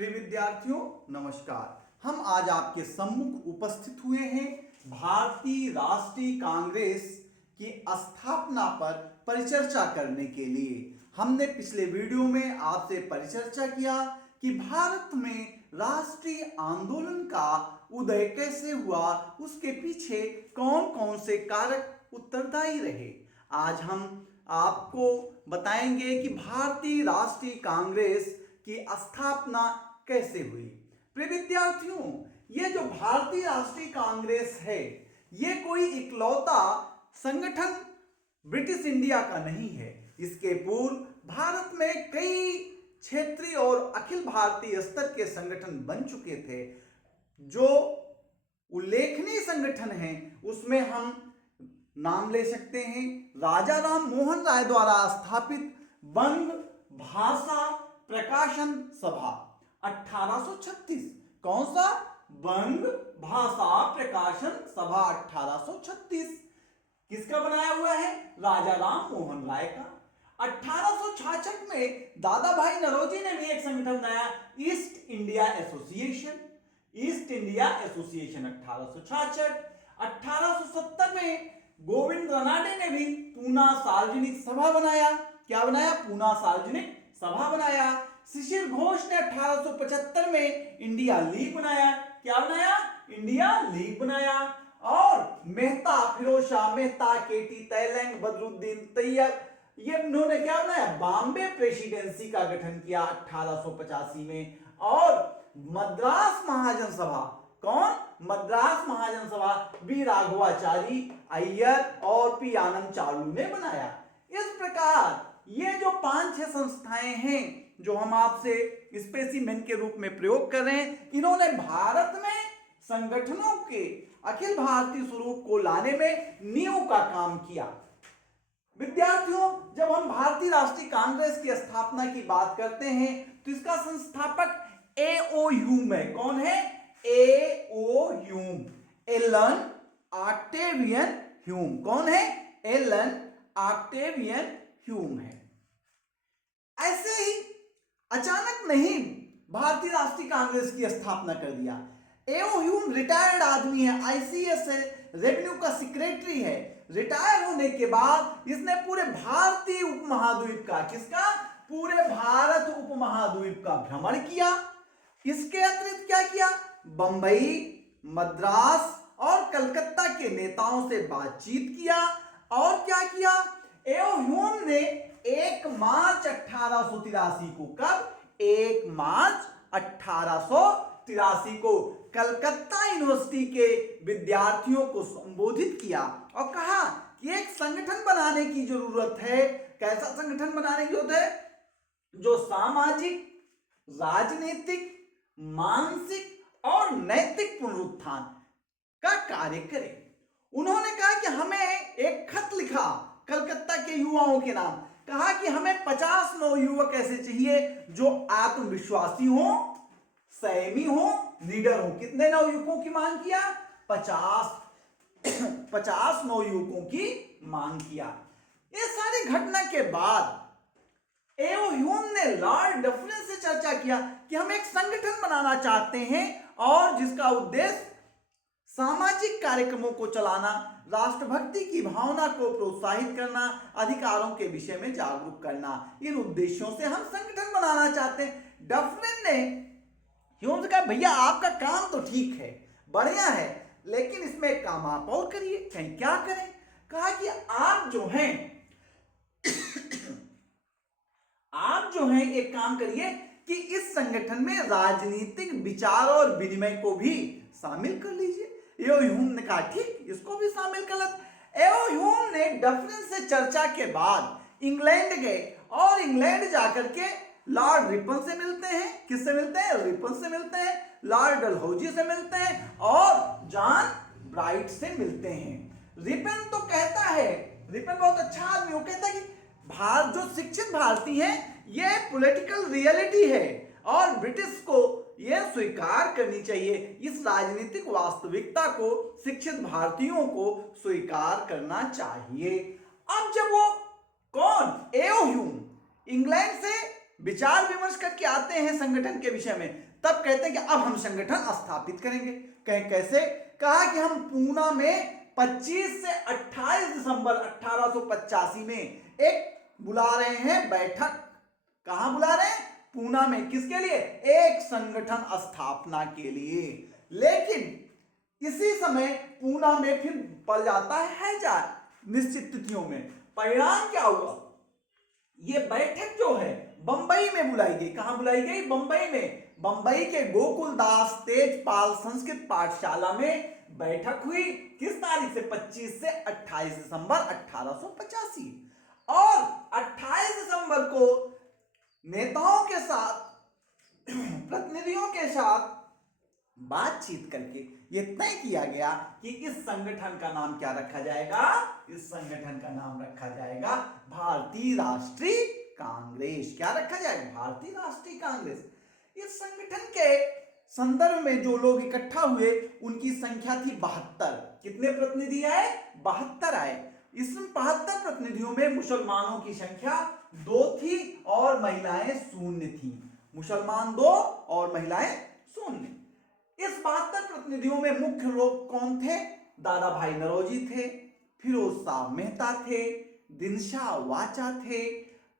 प्रिय विद्यार्थियों नमस्कार। हम आज आपके सम्मुख उपस्थित हुए हैं भारतीय राष्ट्रीय कांग्रेस की स्थापना पर परिचर्चा करने के लिए। हमने पिछले वीडियो में आपसे परिचर्चा किया कि भारत में राष्ट्रीय आंदोलन का उदय कैसे हुआ, उसके पीछे कौन कौन से कारक उत्तरदायी रहे। आज हम आपको बताएंगे कि भारतीय राष्ट्रीय कांग्रेस की स्थापना कैसे हुई। प्रिय विद्यार्थियों, ये जो भारतीय राष्ट्रीय कांग्रेस है, ये कोई इकलौता संगठन ब्रिटिश इंडिया का नहीं है। इसके पूर्व भारत में कई क्षेत्रीय और अखिल भारतीय स्तर के संगठन बन चुके थे। जो उल्लेखनीय संगठन हैं उसमें हम नाम ले सकते हैं राजा राम मोहन राय द्वारा स्थापित बंग भाषा प्रकाशन सभा 1836। कौन सा? बंग भाषा प्रकाशन सभा 1836 किसका बनाया हुआ है? राजा राम मोहन राय का। 1866 में दादा भाई नौरोजी ने भी एक संगठन बनाया, east India association. East India association 1866। 1870 में गोविंद रनाडे ने भी पूना सार्वजनिक सभा बनाया। क्या बनाया? पूना सार्वजनिक सभा बनाया। शिशिर घोष ने 1875 में इंडिया लीग बनाया। क्या बनाया? इंडिया लीग बनाया। और मेहता, फिरोज शाह मेहता, केटी तैलंग, बदरुद्दीन तैयब, ये उन्होंने क्या बनाया? बॉम्बे प्रेसिडेंसी का गठन किया 1885 में। और मद्रास महाजन सभा, कौन? मद्रास महाजन सभा बी राघवाचारी अय्यर और पी आनंद चालू ने बनाया। इस प्रकार ये जो 5-6 संस्थाएं हैं जो हम आपसे स्पेसिमेन के रूप में प्रयोग कर रहे हैं, इन्होंने भारत में संगठनों के अखिल भारतीय स्वरूप को लाने में नींव का काम किया। विद्यार्थियों, जब हम भारतीय राष्ट्रीय कांग्रेस की स्थापना की बात करते हैं तो इसका संस्थापक ए.ओ. ह्यूम है। कौन है? A O. Hume, Allan Octavian Hume. कौन है? एलन ऑक्टेवियन ह्यूम है। ऐसे ही अचानक नहीं भारतीय राष्ट्रीय कांग्रेस की स्थापना कर दिया। ए.ओ. ह्यूम रिटायर्ड आदमी है, आईसीएस है, रेवेन्यू का सेक्रेटरी है। रिटायर होने के बाद इसने पूरे भारतीय उपमहाद्वीप का, किसका? पूरे भारत उपमहाद्वीप का भ्रमण किया। इसके अतिरिक्त क्या किया? बंबई, मद्रास और कलकत्ता के नेताओं से बातचीत किया। और क्या किया? ए.ओ. ह्यूम ने 1 मार्च 1883 को, कब? 1 मार्च 1883 को कलकत्ता यूनिवर्सिटी के विद्यार्थियों को संबोधित किया और कहा कि एक संगठन बनाने की जरूरत है। कैसा संगठन बनाने की जरूरत है? जो सामाजिक, राजनीतिक, मानसिक और नैतिक पुनरुत्थान का कार्य करे। उन्होंने कहा कि हमें एक खत लिखा कलकत्ता के युवाओं के नाम, कहा कि हमें 50 नवयुवक ऐसे चाहिए जो आत्मविश्वासी हो, संयमी हो, लीडर हो। कितने नवयुवकों की मांग किया? 50 नवयुवकों की मांग किया। ये सारी घटना के बाद ए.ओ. ह्यूम ने लॉर्ड डफरिन से चर्चा किया कि हम एक संगठन बनाना चाहते हैं और जिसका उद्देश्य सामाजिक कार्यक्रमों को चलाना, राष्ट्रभक्ति की भावना को प्रोत्साहित करना, अधिकारों के विषय में जागरूक करना, इन उद्देश्यों से हम संगठन बनाना चाहते हैं। डफरिन ने ह्यूम से कहा, भैया आपका काम तो ठीक है, बढ़िया है, लेकिन इसमें एक काम आप और करिए। कहीं क्या करें? कहा कि आप जो हैं एक काम करिए कि इस संगठन में राजनीतिक विचार और विनिमय को भी शामिल कर लीजिए। ए.ओ. ह्यूम ने कहा ठीक, इसको भी शामिल कर। ए.ओ. ह्यूम ने डफरिन से चर्चा के बाद इंग्लैंड गए और इंग्लैंड जाकर के लॉर्ड रिपन से मिलते हैं। किससे मिलते हैं? रिपन से मिलते हैं, लॉर्ड डलहौजी से मिलते हैं और जॉन ब्राइट से मिलते हैं। रिपन तो कहता है, रिपन बहुत अच्छा आदमी, वो कहता है कि भारत जो शिक्षित भारतीय हैं ये पॉलिटिकल रियलिटी है और ब्रिटिश को यह स्वीकार करनी चाहिए, इस राजनीतिक वास्तविकता को शिक्षित भारतीयों को स्वीकार करना चाहिए। अब जब वो कौन? ए.ओ. ह्यूम इंग्लैंड से विचार विमर्श करके आते हैं संगठन के विषय में, तब कहते हैं कि अब हम संगठन स्थापित करेंगे। कहें कैसे? कहा कि हम पूना में 25 से 28 दिसंबर 1885 में एक बुला रहे हैं बैठक। कहां बुला रहे हैं? पूना में। किसके लिए? एक संगठन स्थापना के लिए। लेकिन इसी समय पूना में फिर पड़ जाता है हैजा निश्चित तिथियों में। परिणाम क्या हुआ? ये बैठक जो है बंबई में बुलाई गई। कहां बुलाई गई? बंबई में। बंबई के गोकुलदास तेजपाल संस्कृत पाठशाला में बैठक हुई। किस तारीख से? 25 से 28 दिसंबर 1885। और 28 दिसंबर को नेताओं के साथ प्रतिनिधियों के साथ बातचीत करके यह तय किया गया कि इस संगठन का नाम क्या रखा जाएगा? इस संगठन का नाम रखा जाएगा भारतीय राष्ट्रीय कांग्रेस। क्या रखा जाएगा? भारतीय राष्ट्रीय कांग्रेस। इस संगठन के संदर्भ में जो लोग इकट्ठा हुए उनकी संख्या थी 72। कितने प्रतिनिधि आए? 72 आए। इस 72 प्रतिनिधियों में मुसलमानों की संख्या 2 थी और महिलाएं 0 थी। मुसलमान 2 और महिलाएं 0। इस 72 प्रतिनिधियों में मुख्य लोग कौन थे? दादा भाई नौरोजी थे, फिरोज शाह मेहता थे, दिनशाह वाचा थे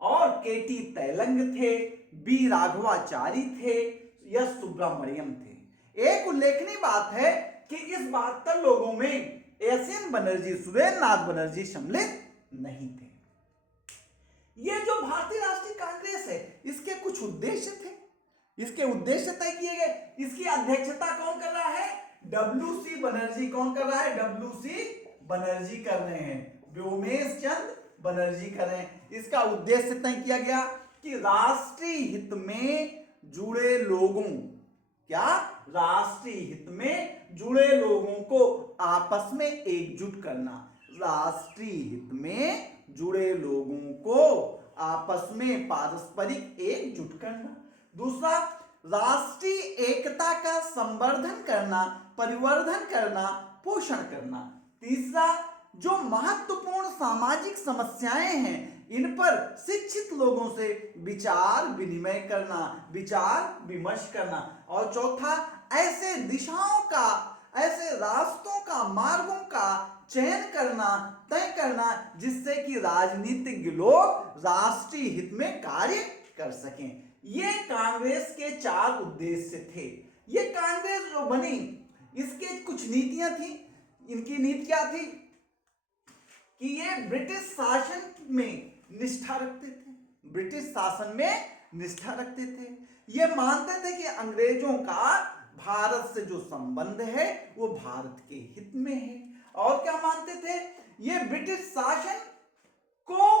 और केटी तैलंग थे, बी राघवाचारी थे, यस सुब्रमण्यम थे। एक उल्लेखनीय बात है कि इस 72 लोगों में एसएन बनर्जी, सुरेंद्र नाथ बनर्जी सम्मिलित नहीं थे। ये जो भारतीय राष्ट्रीय कांग्रेस है इसके कुछ उद्देश्य थे। इसके उद्देश्य तय किए गए। इसकी अध्यक्षता कौन कर रहा है? डब्ल्यूसी बनर्जी। कौन कर रहा है? डब्ल्यूसी बनर्जी कर रहे हैं। व्योमेश चंद्र बनर्जी कर रहे हैं। इसका उद्देश्य तय किया गया कि राष्ट्रीय हित में जुड़े लोगों, क्या? राष्ट्रीय हित में जुड़े लोगों को आपस में एकजुट करना। राष्ट्रीय हित में जुड़े लोगों को आपस में पारस्परिक एकजुट करना। दूसरा, राष्ट्रीय एकता का संवर्धन करना, परिवर्धन करना, पोषण करना। तीसरा, जो महत्वपूर्ण सामाजिक समस्याएं हैं इन पर शिक्षित लोगों से विचार विनिमय करना, विचार विमर्श करना। और चौथा, ऐसे दिशाओं का, ऐसे रास्तों का, मार्गों का चयन करना, तय करना जिससे कि राजनीतिज्ञ लोग राष्ट्रीय हित में कार्य कर सकें। ये कांग्रेस के 4 उद्देश्य थे। ये कांग्रेस जो बनी इसके कुछ नीतियां थी। इनकी नीति क्या थी कि ये ब्रिटिश शासन में निष्ठा रखते थे। ब्रिटिश शासन में निष्ठा रखते थे। ये मानते थे कि अंग्रेजों का भारत से जो संबंध है वो भारत के हित में है। और क्या मानते थे? ये ब्रिटिश शासन को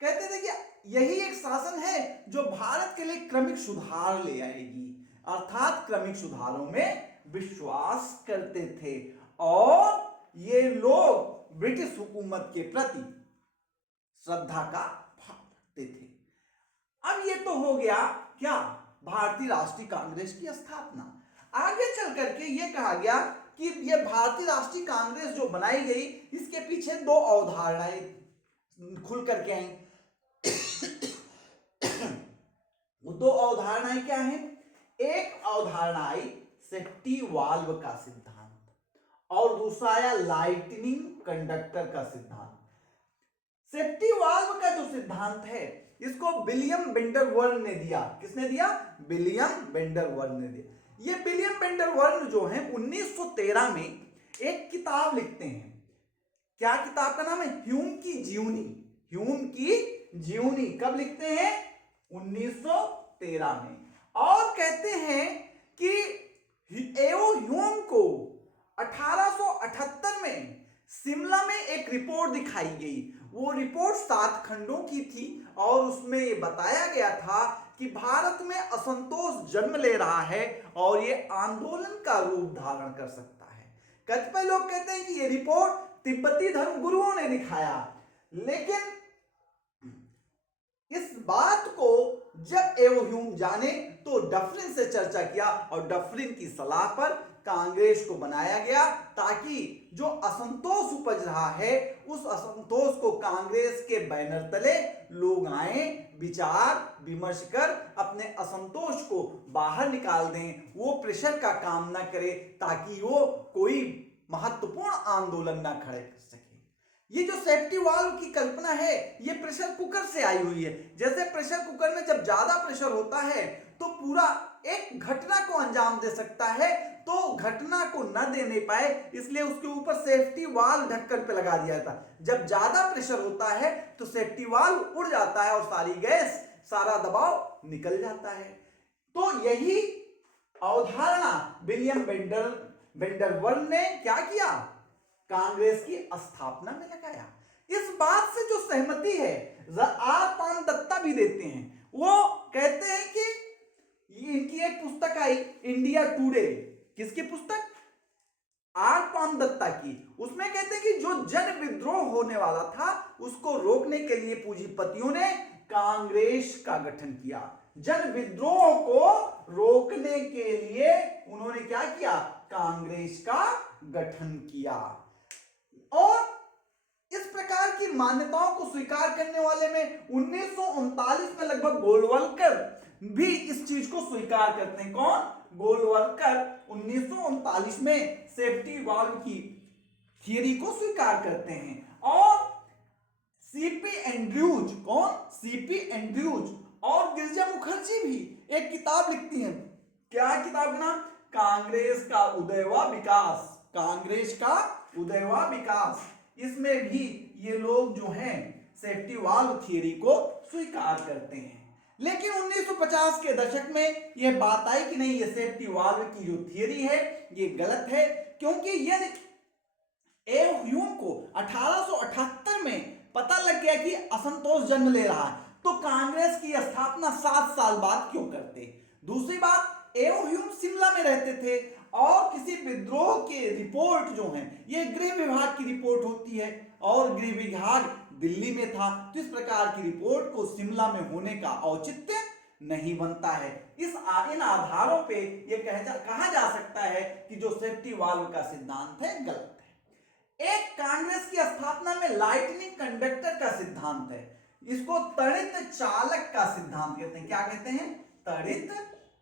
कहते थे कि यही एक शासन है जो भारत के लिए क्रमिक सुधार ले आएगी, अर्थात क्रमिक सुधारों में विश्वास करते थे। और ये लोग ब्रिटिश हुकूमत के प्रति श्रद्धा का भाव रखते थे। अब ये तो हो गया क्या? भारतीय राष्ट्रीय कांग्रेस की स्थापना। आगे चल करके ये कहा गया कि ये भारतीय राष्ट्रीय कांग्रेस जो बनाई गई इसके पीछे 2 अवधारणाएं खुल करके आई। वो 2 अवधारणाएं क्या हैं? एक अवधारणा आई सेफ्टी वाल्व का सिद्धांत और दूसरा आया लाइटनिंग कंडक्टर का सिद्धांत। सेफ्टी वाल्व का जो सिद्धांत है इसको विलियम वेंडरवर्न ने दिया। किसने दिया? विलियम वेंडरवर्न ने दिया। ये विलियम वेंडरवर्न जो है 1913 में एक किताब लिखते हैं। क्या किताब का नाम है? ह्यूम की जीवनी। ह्यूम की जीवनी कब लिखते हैं? 1913 में। और कहते हैं कि एओ ह्यूम को 1878 में शिमला में एक रिपोर्ट दिखाई गई। वो रिपोर्ट 7 खंडों की थी और उसमें ये बताया गया था कि भारत में असंतोष जन्म ले रहा है और ये आंदोलन का रूप धारण कर सकता है। कतिपय लोग कहते हैं कि ये रिपोर्ट तिब्बती धर्मगुरुओं ने दिखाया, लेकिन इस बात को जब एओ ह्यूम जाने तो डफरिन से चर्चा किया और डफरिन की सलाह पर कांग्रेस को बनाया गया ताकि जो असंतोष उपज रहा है उस असंतोष को कांग्रेस के बैनर तले लोग आए, विचार विमर्श कर अपने असंतोष को बाहर निकाल दें, वो प्रेशर का काम ना करे ताकि वो कोई महत्वपूर्ण आंदोलन ना खड़े कर सके। ये जो सेफ्टी वाल्व की कल्पना है ये प्रेशर कुकर से आई हुई है। जैसे प्रेशर कुकर में जब ज्यादा प्रेशर होता है तो पूरा एक घटना को अंजाम दे सकता है, तो घटना को न देने पाए इसलिए उसके ऊपर सेफ्टी वाल्व ढक्कन पे लगा दिया था। जब ज्यादा प्रेशर होता है तो सेफ्टी वाल्व उड़ जाता है और सारी गैस, सारा दबाव निकल जाता है। तो यही अवधारणा विलियम वेंडरबिल्ट ने क्या किया, कांग्रेस की स्थापना में लगाया। इस बात से जो सहमति है आर पान दत्ता भी देते हैं। वो कहते हैं कि इनकी एक पुस्तक आई इंडिया टुडे, किसकी पुस्तक, आर पान दत्ता की। उसमें कहते हैं कि जो जन विद्रोह होने वाला था उसको रोकने के लिए पूंजीपतियों ने कांग्रेस का गठन किया। जन विद्रोह को रोकने के लिए उन्होंने क्या किया, कांग्रेस का गठन किया। और इस प्रकार की मान्यताओं को स्वीकार करने वाले में 1939 में लगभग गोलवलकर भी इस चीज को स्वीकार करते हैं। कौन, गोलवलकर 1939 में सेफ्टी वाल्व की थियरी को स्वीकार करते हैं। और सीपी एंड्रयूज, कौन, सीपी एंड्रयूज और गिरिजा मुखर्जी भी एक किताब लिखती हैं। क्या किताब का नाम, कांग्रेस का उदय व विकास, कांग्रेस का उदय व विकास। इसमें भी ये लोग जो हैं सेफ्टी वाल्व थियरी को स्वीकार करते हैं। लेकिन 1950 के दशक में यह बात आई कि नहीं, ये सेफ्टी वाल्व की जो थियरी है ये गलत है, क्योंकि यदि ह्यूम को 1878 में पता लग गया कि असंतोष जन्म ले रहा है तो कांग्रेस की स्थापना 7 साल बाद क्यों करते। दूसरी बात, ह्यूम शिमला में रहते थे और किसी विद्रोह के रिपोर्ट जो है ये गृह विभाग की रिपोर्ट होती है और गृह विभाग दिल्ली में था, तो इस प्रकार की रिपोर्ट को शिमला में होने का औचित्य नहीं बनता है। इन आधारों पे ये कहा जा सकता है कि जो सेफ्टी वाल्व का सिद्धांत है गलत है। एक कांग्रेस की स्थापना में लाइटनिंग कंडक्टर का सिद्धांत है, इसको तड़ित चालक का सिद्धांत कहते हैं। क्या कहते हैं, तड़ित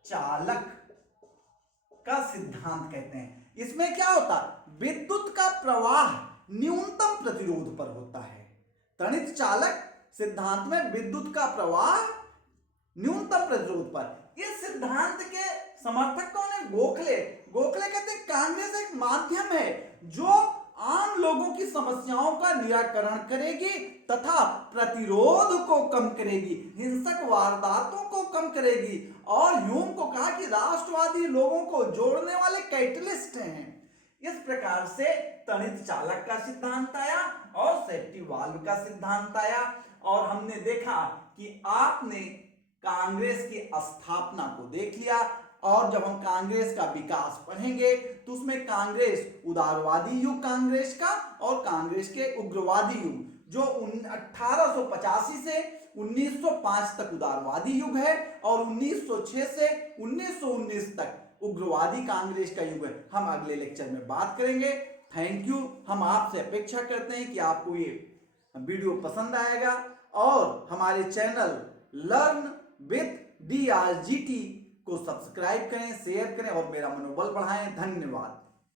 चालक का सिद्धांत कहते हैं। इसमें क्या होता है, विद्युत का प्रवाह न्यूनतम प्रतिरोध पर होता है। तड़ित चालक सिद्धांत में विद्युत का प्रवाह न्यूनतम प्रतिरोध पर। इस सिद्धांत के समर्थक कौन है, गोखले। गोखले कहते हैं कांग्रेस एक माध्यम है जो आम लोगों की समस्याओं का निराकरण करेगी तथा प्रतिरोध को कम करेगी, हिंसक वारदातों को कम करेगी। और ह्यूम को कहा कि राष्ट्रवादी लोगों को जोड़ने वाले कैटलिस्ट हैं। इस प्रकार से तड़ित चालक का सिद्धांत आया और सेफ्टी वाल्व का सिद्धांत आया। और हमने देखा कि आपने कांग्रेस की स्थापना को देख लिया और जब हम कांग्रेस का विकास पढ़ेंगे तो उसमें कांग्रेस उदारवादी युग कांग्रेस का और कांग्रेस के उग्रवादी युग जो 1885 से 1905 तक उदारवादी युग है और 1906 से 1919 तक उग्रवादी कांग्रेस का युग है, हम अगले लेक्चर में बात करेंगे। Thank you. हम आपसे अपेक्षा करते हैं कि आपको ये वीडियो पसंद आएगा और हमारे चैनल लर्न विद DRGT को सब्सक्राइब करें, शेयर करें और मेरा मनोबल बढ़ाएं। धन्यवाद।